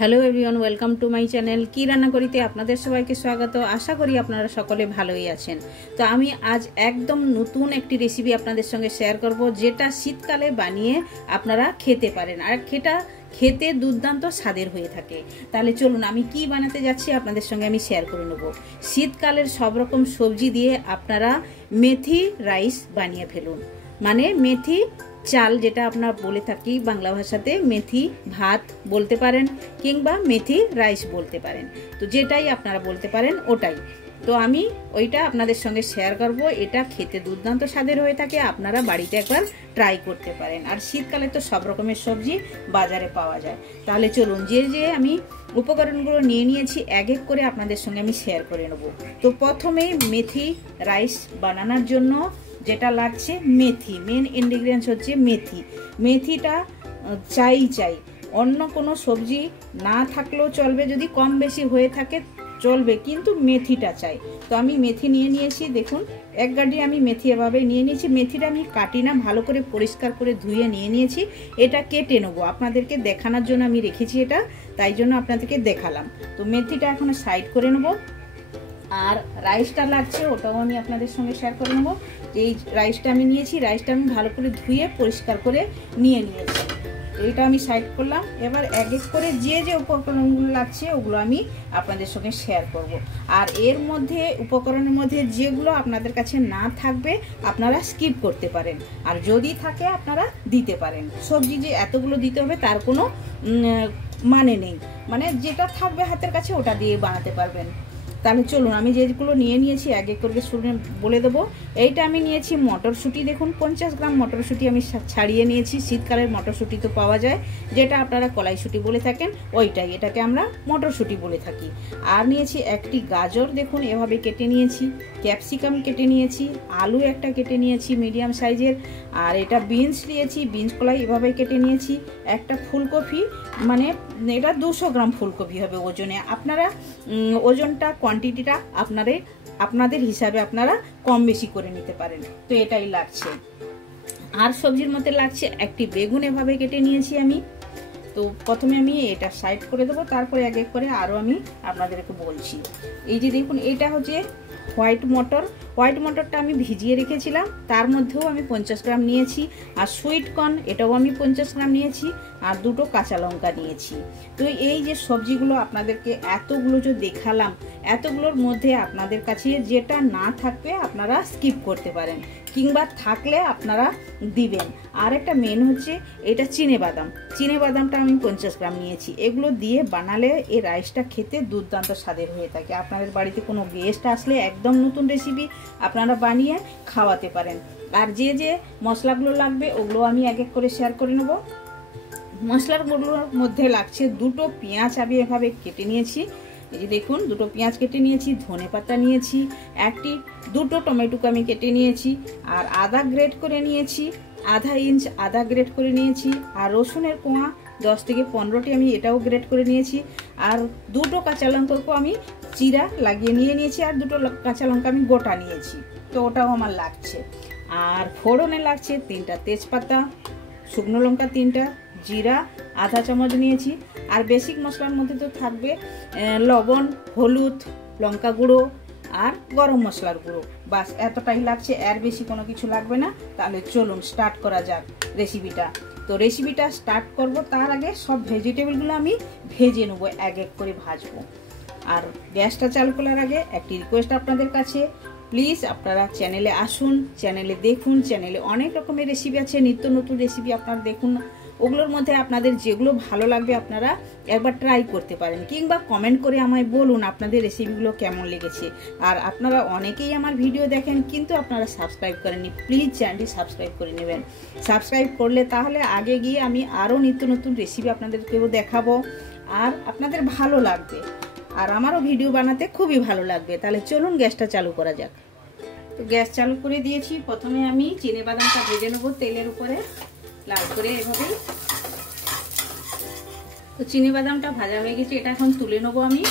Hello everyone, welcome to my channel. কি রান্না করিতে আপনাদের সবাইকে স্বাগত। আশা করি আপনারা সকলে ভালোই আছেন। তো আমি আজ একদম নতুন একটি রেসিপি আপনাদের সঙ্গে শেয়ার করব, যেটা শীতকালে বানিয়ে আপনারা খেতে পারেন আর খেতে দুর্দান্ত স্বাদের হয়ে থাকে। তাহলে চলুন আমি কি বানাতে যাচ্ছি আপনাদের সঙ্গে আমি শেয়ার করে নেব। শীতকালের সব রকম সবজি দিয়ে আপনারা মেথি রাইস বানিয়ে ফেলুন, মানে মেথি চাল, যেটা আপনারা বলে থাকি বাংলা ভাষাতে মেথি ভাত বলতে পারেন কিংবা মেথি রাইস বলতে পারেন। তো যেটাই আপনারা বলতে পারেন ওটাই। তো আমি ওইটা আপনাদের সঙ্গে শেয়ার করব। এটা খেতে দুর্দান্ত স্বাদের হয়ে থাকে, আপনারা বাড়িতে একবার ট্রাই করতে পারেন। আর শীতকালে তো সব রকমের সবজি বাজারে পাওয়া যায়। তাহলে চলুন যে আমি উপকরণগুলো নিয়ে নিয়েছি এক এক করে আপনাদের সঙ্গে আমি শেয়ার করে নেব। তো প্রথমে মেথি রাইস বানানোর জন্য যেটা লাগছে মেথি, মেন ইনগ্রিডিয়েন্টস হচ্ছে মেথি। মেথিটা চাই অন্য কোনো সবজি না থাকলেও চলবে, যদি কম বেশি হয়ে থাকে চলবে, কিন্তু মেথিটা চাই। তো আমি মেথি নিয়ে নিয়েছি, দেখুন এক গাড়ি আমি মেথি এভাবে নিয়ে নিয়েছি। মেথিটা আমি কাটি না, ভালো করে পরিষ্কার করে ধুয়ে নিয়ে নিয়েছি। এটা কেটে নেবো, আপনাদেরকে দেখানোর জন্য আমি রেখেছি এটা, তাই জন্য আপনাদেরকে দেখালাম। তো মেথিটা এখন সাইড করে নেবো। আর রাইসটা লাগছে, ওটাও আমি আপনাদের সঙ্গে শেয়ার করে নেবো। এই রাইসটা আমি নিয়েছি, রাইসটা আমি ভালো করে ধুয়ে পরিষ্কার করে নিয়েছি। এইটা আমি সাইড করলাম। এবার এক এক করে যে উপকরণগুলো লাগছে ওগুলো আমি আপনাদের সঙ্গে শেয়ার করব। আর এর মধ্যে উপকরণের মধ্যে যেগুলো আপনাদের কাছে না থাকবে আপনারা স্কিপ করতে পারেন, আর যদি থাকে আপনারা দিতে পারেন। সবজি যে এতগুলো দিতে হবে তার কোনো মানে নেই, মানে যেটা থাকবে হাতের কাছে ওটা দিয়ে বানাতে পারবেন। তাহলে চলুন আমি যেগুলো নিয়ে নিয়েছি এক এক করে শুনে বলে দেবো। এইটা আমি নিয়েছি মটরশুঁটি, দেখুন 50 গ্রাম মটরশুঁটি আমি ছাড়িয়ে নিয়েছি। শীতকালের মটরশুঁটি তো পাওয়া যায়, যেটা আপনারা কলাইশুঁটি বলে থাকেন ওইটাই, এটাকে আমরা মটরশুঁটি বলে থাকি। আর নিয়েছি একটি গাজর, দেখুন এভাবে কেটে নিয়েছি। ক্যাপসিকাম কেটে নিয়েছি, আলু একটা কেটে নিয়েছি মিডিয়াম সাইজের। আর এটা বিনস নিয়েছি, বিনস কলাই এভাবে কেটে নিয়েছি। একটা ফুলকপি, মানে এটা 200 গ্রাম ফুলকপি হবে ওজনে। আপনারা ওজনটা কোয়ান্টিটিটা আপনাদের হিসাবে আপনারা কম বেশি করে নিতে পারেন। তো এটাই লাগছে। আর সবজির মধ্যে লাগছে একটি বেগুন, এভাবে কেটে নিয়েছি আমি। তো প্রথমে আমি এটা সাইড করে দেবো, তারপরে এক এক করে আরও আমি আপনাদেরকে বলছি। এই যে দেখুন এটা হচ্ছে হোয়াইট মটর। হোয়াইট মটরটা আমি ভিজিয়ে রেখেছিলাম, তার মধ্যেও আমি 50 গ্রাম নিয়েছি। আর সুইট কর্ন এটাও আমি 50 গ্রাম নিয়েছি। আর দুটো কাঁচা লঙ্কা নিয়েছি। তো এই যে সবজিগুলো আপনাদেরকে এতগুলো যে দেখালাম, এতগুলোর মধ্যে আপনাদের কাছে যেটা না থাকবে আপনারা স্কিপ করতে পারেন, কিংবা থাকলে আপনারা দিবেন। আর একটা মেন হচ্ছে এটা চিনেবাদামটা আমি 50 গ্রাম নিয়েছি। এগুলো দিয়ে বানালে এই রাইসটা খেতে দুর্দান্ত স্বাদের হয়ে থাকে। আপনাদের বাড়িতে কোনো গেস্ট আসলে একদম নতুন রেসিপি আপনারা বানিয়ে খাওয়াতে পারেন। আর যে মশলাগুলো লাগবে ওগুলো আমি এক এক করে শেয়ার করে নেব। মশলাগুলোর মধ্যে লাগছে দুটো পেঁয়াজ আমি এভাবে কেটে নিয়েছি। এই যে দেখুন দুটো পেঁয়াজ কেটে নিয়েছি, ধনে পাতা নিয়েছি, দুটো টমেটোকে আমি কেটে নিয়েছি। আর আদা গ্রেট করে নিয়েছি, আধা ইঞ্চ আদা গ্রেট করে নিয়েছি। আর রসুনের কোয়া 10 থেকে 15টি আমি এটাও গ্রেট করে নিয়েছি। আর দুটো কাঁচা লঙ্কাকেও আমি চিরা লাগিয়ে নিয়েছি। আর দুটো কাঁচা লঙ্কা আমি গোটা নিয়েছি, তো ওটাও আমার লাগছে। আর ফোড়নে লাগছে 3টা তেজপাতা, শুকনো লঙ্কা 3টা, জিরা আধা চামচ নিয়েছি। আর বেসিক মশলার মধ্যে তো থাকবে লবণ, হলুদ, লঙ্কা গুঁড়ো আর গরম মশলার গুঁড়ো, বাস এতটাই লাগছে, এর বেশি কোনো কিছু লাগবে না। তাহলে চলুন স্টার্ট করা যাক রেসিপিটা। তো রেসিপিটা স্টার্ট করব তার আগে সব ভেজিটেবলগুলো আমি ভেজে নেব, এক এক করে ভাজবো। আর গ্যাসটা চালু করার আগে একটি রিকোয়েস্ট আপনাদের কাছে, প্লিজ আপনারা চ্যানেলে আসুন, চ্যানেলে দেখুন। চ্যানেলে অনেক রকমের রেসিপি আছে, নিত্য নতুন রেসিপি আপনারা দেখুন। ওগুলোর মধ্যে আপনাদের যেগুলো ভালো লাগবে আপনারা একবার ট্রাই করতে পারেন, কিংবা কমেন্ট করে আমায় বলুন আপনাদের রেসিপিগুলো কেমন লেগেছে। আর আপনারা অনেকেই আমার ভিডিও দেখেন কিন্তু আপনারা সাবস্ক্রাইব করেননি, প্লিজ চ্যানেলটি সাবস্ক্রাইব করে নেবেন। সাবস্ক্রাইব করলে তাহলে আগে গিয়ে আমি আরও নিত্য নতুন রেসিপি আপনাদেরকেও দেখাবো, আর আপনাদের ভালো লাগবে, আর আমারও ভিডিও বানাতে খুবই ভালো লাগবে। তাহলে চলুন গ্যাসটা চালু করা যাক। তো গ্যাস চালু করে দিয়েছি। প্রথমে আমি চিনেবাদামটা ভেজে নেবো তেলের উপরে লাল করে এভাবে। তো চিনেবাদামটা ভাজা হয়ে গেছে, এটা এখন তুলে নেবো আমি।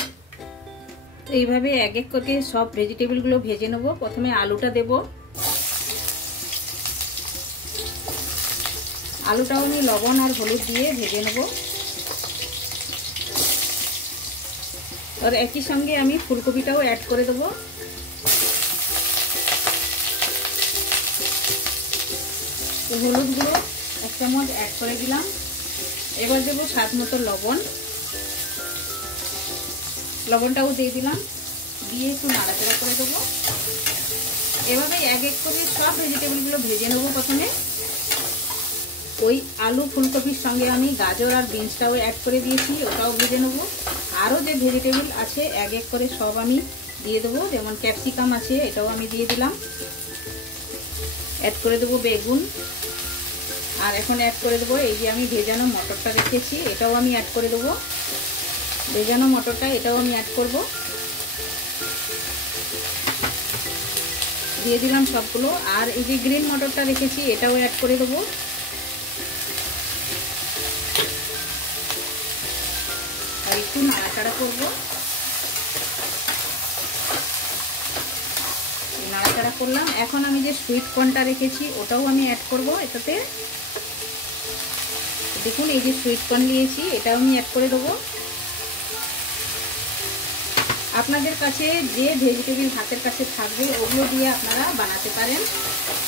তো এইভাবে এক এক করে সব ভেজিটেবলগুলো ভেজে নেবো। প্রথমে আলুটা দেব, আলুটাও আমি লবণ আর হলুদ দিয়ে ভেজে নেবো। আর একই সঙ্গে আমি ফুলকপিটাও অ্যাড করে দেবো। তো হলুদ গুঁড়ো 1 চামচ অ্যাড করে দিলাম। এবার দেবো স্বাদ মতো লবণ, লবণটাও দিয়ে দিলাম, দিয়ে একটু নাড়াচাড়া করে দেবো। এভাবে এক এক করে সব ভেজিটেবলগুলো ভেজে নেবো। প্রথমে ওই আলু ফুলকপির সঙ্গে আমি গাজর আর বিনসটাও অ্যাড করে দিয়েছি, ওটাও ভেজে নেবো। আরও যে ভেজিটেবল আছে এক এক করে সব আমি দিয়ে দেবো। যেমন ক্যাপসিকাম আছে, এটাও আমি দিয়ে দিলাম। অ্যাড করে দেবো বেগুন, আর এখন অ্যাড করে দেবো এই যে আমি ভেজানো মটরটা রেখেছি, এটাও আমি অ্যাড করে দেবো। ভেজানো মটরটা এটাও আমি অ্যাড করব, দিয়ে দিলাম সবগুলো। আর এই যে গ্রিন মটরটা রেখেছি এটাও অ্যাড করে দেবো। আর একটু নাড়াচাড়া করবো। নাড়াচাড়া করলাম। এখন আমি যে সুইট কর্নটা রেখেছি ওটাও আমি অ্যাড করব এটাতে। দেখুন এই যে সুইট কর্ন নিয়েছি, এটাও আমি অ্যাড করে দেবো। আপনাদের কাছে যে ভেজিটেবল হাতের কাছে থাকবে ওগুলো দিয়ে আপনারা বানাতে পারেন।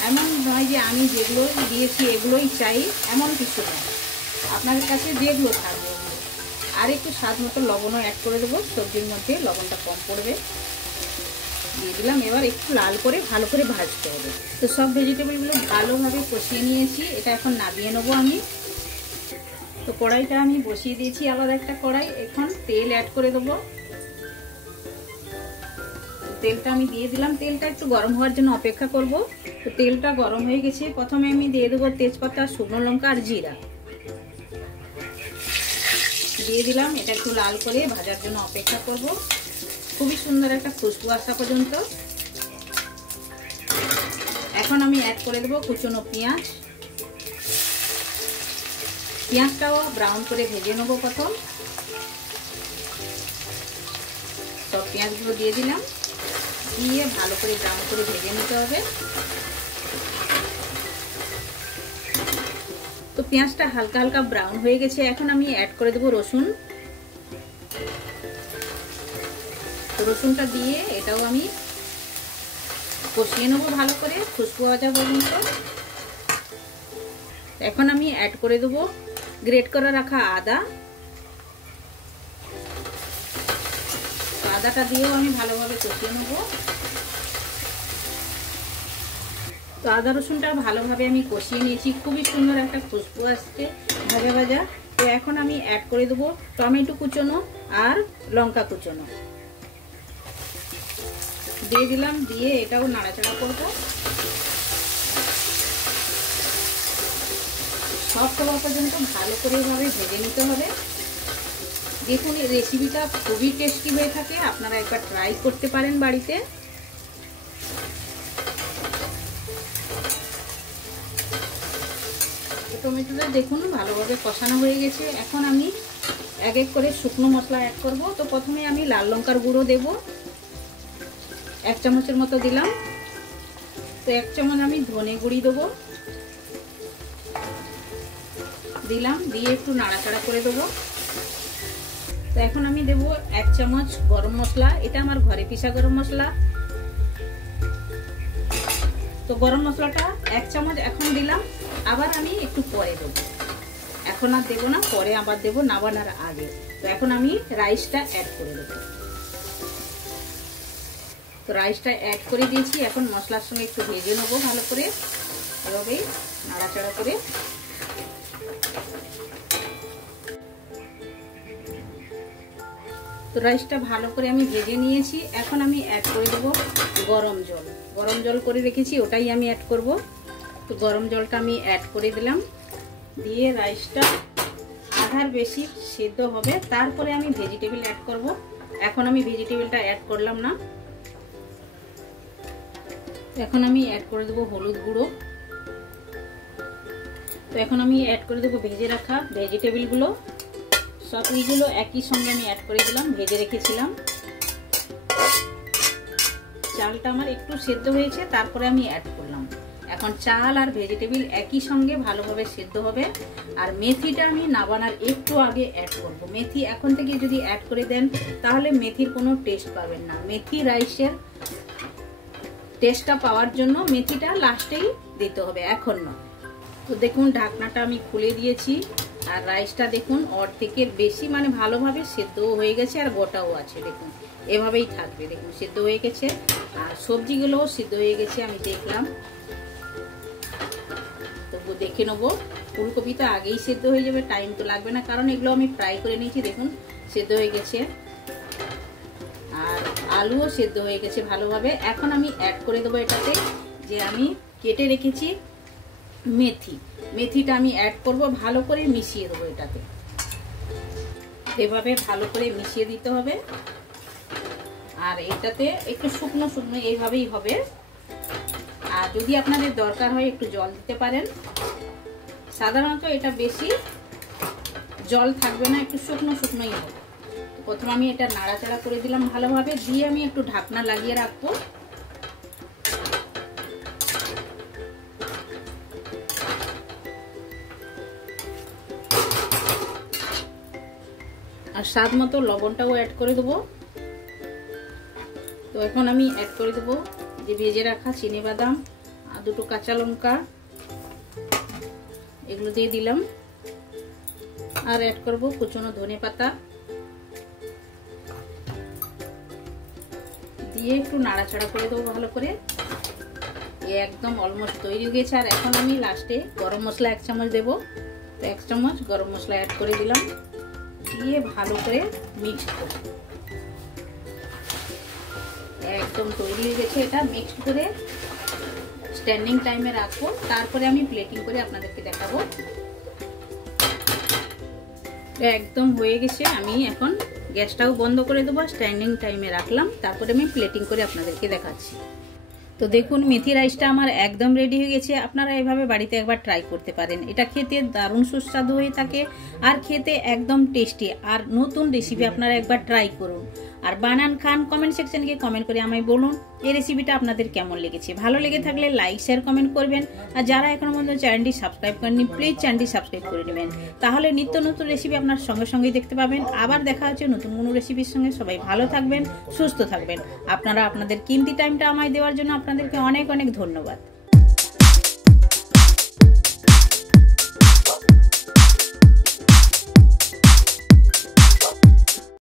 এমন নয় যে আমি যেগুলো দিয়েছি এগুলোই চাই, এমন কিছু নয়। আপনাদের কাছে যেগুলো থাকবে ওগুলো। আর একটু স্বাদ মতো লবণও অ্যাড করে দেবো, সবজির মধ্যে লবণটা কম পড়বে। দিয়ে দিলাম। এবার একটু লাল করে ভালো করে ভাজতে হবে। তো সব ভেজিটেবলগুলো ভালোভাবে কষিয়ে নিয়েছি, এটা এখন নামিয়ে নেবো আমি। তো কড়াইটা আমি বসিয়ে দিয়েছি আলাদা একটা কড়াই। এখন তেল অ্যাড করে দেবো। তেলটা আমি দিয়ে দিলাম। তেলটা একটু গরম হওয়ার জন্য অপেক্ষা করব। তো তেলটা গরম হয়ে গেছে। প্রথমে আমি দিয়ে দেবো তেজপাতা, শুকনো লঙ্কা আর জিরা দিয়ে দিলাম। এটা একটু লাল করে ভাজার জন্য অপেক্ষা করব, খুবই সুন্দর একটা খুশবু আসা পর্যন্ত। এখন আমি অ্যাড করে দেবো কুচনো পেঁয়াজ। পেঁয়াজটাও ব্রাউন করে ভেজে নেবো প্রথম। সব পেঁয়াজগুলো দিয়ে দিলাম, দিয়ে ভালো করে ব্রাউন করে ভেজে নিতে হবে। তো পেঁয়াজটা হালকা হালকা ব্রাউন হয়ে গেছে। এখন আমি অ্যাড করে দেবো রসুন। তো রসুনটা দিয়ে এটাও আমি কষিয়ে নেবো ভালো করে, খুশবু আসা পর্যন্ত। এখন আমি অ্যাড করে দেবো গ্রেট করে রাখা আদা। আদাটা দিয়েও আমি ভালোভাবে কষিয়ে নেবো। তো আদা রসুনটা ভালোভাবে আমি কষিয়ে নিয়েছি, খুবই সুন্দর একটা খুশবু আসছে ভাজা ভাজা। তো এখন আমি অ্যাড করে দেবো টমেটো কুচনো আর লঙ্কা কুচনো দিয়ে দিলাম। দিয়ে এটাও নাড়াচাড়া করব। সব খাওয়া পর্যন্ত ভালো করে এভাবে ভেজে নিতে হবে। দেখুন এই রেসিপিটা খুবই টেস্টি হয়ে থাকে, আপনারা একবার ট্রাই করতে পারেন বাড়িতে। টমেটোটা দেখুন ভালোভাবে কষানো হয়ে গেছে। এখন আমি এক এক করে শুকনো মশলা অ্যাড করব। তো প্রথমে আমি লাল লঙ্কার গুঁড়ো দেব, 1 চামচের মতো দিলাম। তো 1 চামচ আমি ধনে গুঁড়ি দেবো, দিলাম। দিয়ে একটু নাড়াচাড়া করে দেবো। তো এখন আমি দেব 1 চামচ গরম মশলা, এটা আমার ঘরে পিসা গরম মশলা। তো গরম মশলাটা 1 চামচ এখন দিলাম, আবার আমি একটু পরে দেবো। এখন আর দেবো না, পরে আবার দেবো নামানোর আগে। তো এখন আমি রাইসটা অ্যাড করে দেবো। তো রাইসটা অ্যাড করে দিয়েছি। এখন মশলার সঙ্গে একটু ভেজে নেবো ভালো করে, এভাবেই নাড়াচাড়া করে। তো রাইসটা ভালো করে আমি ভেজে নিয়েছি। এখন আমি অ্যাড করে দেবো গরম জল। গরম জল করে রেখেছি, ওটাই আমি অ্যাড করব। তো গরম জলটা আমি অ্যাড করে দিলাম। দিয়ে রাইসটা আধার বেশি সেদ্ধ হবে, তারপরে আমি ভেজিটেবল অ্যাড করব। এখন আমি ভেজিটেবলটা অ্যাড করলাম না। এখন আমি অ্যাড করে দেবো হলুদ গুঁড়ো। তো এখন আমি অ্যাড করে দেবো ভেজে রাখা ভেজিটেবলগুলো। সবগুলো একই সঙ্গে আমি অ্যাড করে দিলাম, ভেজে রেখেছিলাম। চালটা আমার একটু সেদ্ধ হয়েছে, তারপরে আমি অ্যাড করলাম। এখন চাল আর ভেজিটেবল একই সঙ্গে ভালোভাবে সিদ্ধ হবে। আর মেথিটা আমি নাবানার একটু আগে অ্যাড করব। মেথি এখন থেকে যদি অ্যাড করে দেন তাহলে মেথির কোনো টেস্ট পাবেন না। মেথি রাইসের টেস্টটা পাওয়ার জন্য মেথিটা লাস্টেই দিতে হবে, এখন নয়। তো দেখুন ঢাকনাটা আমি খুলে দিয়েছি আর রাইসটা দেখুন ওর থেকে বেশি মানে ভালোভাবে সেদ্ধও হয়ে গেছে আর গোটাও আছে। দেখুন এভাবেই থাকবে, দেখুন সেদ্ধ হয়ে গেছে আর সবজিগুলোও সিদ্ধ হয়ে গেছে আমি দেখলাম। তবু দেখে নেবো, ফুলকপি তো আগেই সেদ্ধ হয়ে যাবে, টাইম তো লাগবে না, কারণ এগুলো আমি ফ্রাই করে নিয়েছি। দেখুন সেদ্ধ হয়ে গেছে আর আলুও সেদ্ধ হয়ে গেছে ভালোভাবে। এখন আমি অ্যাড করে দেবো এটাতে যে আমি কেটে রেখেছি মেথি। মেথিটা আমি অ্যাড করব, ভালো করে মিশিয়ে দেবো এটাতে। এভাবে ভালো করে মিশিয়ে দিতে হবে আর এটাতে একটু শুকনো শুকনো এইভাবেই হবে। আর যদি আপনাদের দরকার হয় একটু জল দিতে পারেন। সাধারণত এটা বেশি জল থাকবে না, একটু শুকনো শুকনোই হবে। প্রথমে আমি এটা নাড়াচাড়া করে দিলাম ভালোভাবে, দিয়ে আমি একটু ঢাকনা লাগিয়ে রাখবো। আর স্বাদ মতো লবণটাও অ্যাড করে দেবো। তো এখন আমি অ্যাড করে দেবো যে ভেজে রাখা চিনিবাদাম আর দুটো কাঁচা লঙ্কা, এগুলো দিয়ে দিলাম। আর অ্যাড করব কুচনো ধনেপাতা, দিয়ে একটু নাড়াচাড়া করে দেবো ভালো করে। একদম অলমোস্ট তৈরি হয়ে গেছে। আর এখন আমি লাস্টে গরম মশলা 1 চামচ দেবো। তো 1 চামচ গরম মশলা অ্যাড করে দিলাম, দিয়ে ভালো করে মিক্সড করব। একদম তৈরি হয়ে গেছে। এটা মিক্সড করে স্ট্যান্ডিং টাইমে রাখবো, তারপরে আমি প্লেটিং করে আপনাদেরকে দেখাবো। একদম হয়ে গেছে। আমি এখন গ্যাসটাও বন্ধ করে দেবো, স্ট্যান্ডিং টাইমে রাখলাম, তারপরে আমি প্লেটিং করে আপনাদেরকে দেখাচ্ছি। তো দেখুন মেথি রাইসটা আমার একদম রেডি হয়ে গেছে। আপনারা এভাবে বাড়িতে একবার ট্রাই করতে পারেন। এটা খেতে দারুণ সুস্বাদু হয়ে থাকে আর খেতে একদম টেস্টি। আর নতুন রেসিপি আপনারা একবার ট্রাই করুন আর বানান খান। কমেন্ট সেকশনে গিয়ে কমেন্ট করে আমায় বলুন এই রেসিপিটা আপনাদের কেমন লেগেছে। ভালো লেগে থাকলে লাইক শেয়ার কমেন্ট করবেন। আর যারা এখনো পর্যন্ত চ্যানেলটি সাবস্ক্রাইব করেননি প্লিজ চ্যানেলটি সাবস্ক্রাইব করে নেবেন, তাহলে নিত্য নতুন রেসিপি আপনার সঙ্গে সঙ্গেই দেখতে পাবেন। আবার দেখা হচ্ছে নতুন কোনো রেসিপির সঙ্গে। সবাই ভালো থাকবেন, সুস্থ থাকবেন। আপনারা আপনাদের কিমতি টাইমটা আমায় দেওয়ার জন্য আপনাদেরকে অনেক অনেক ধন্যবাদ।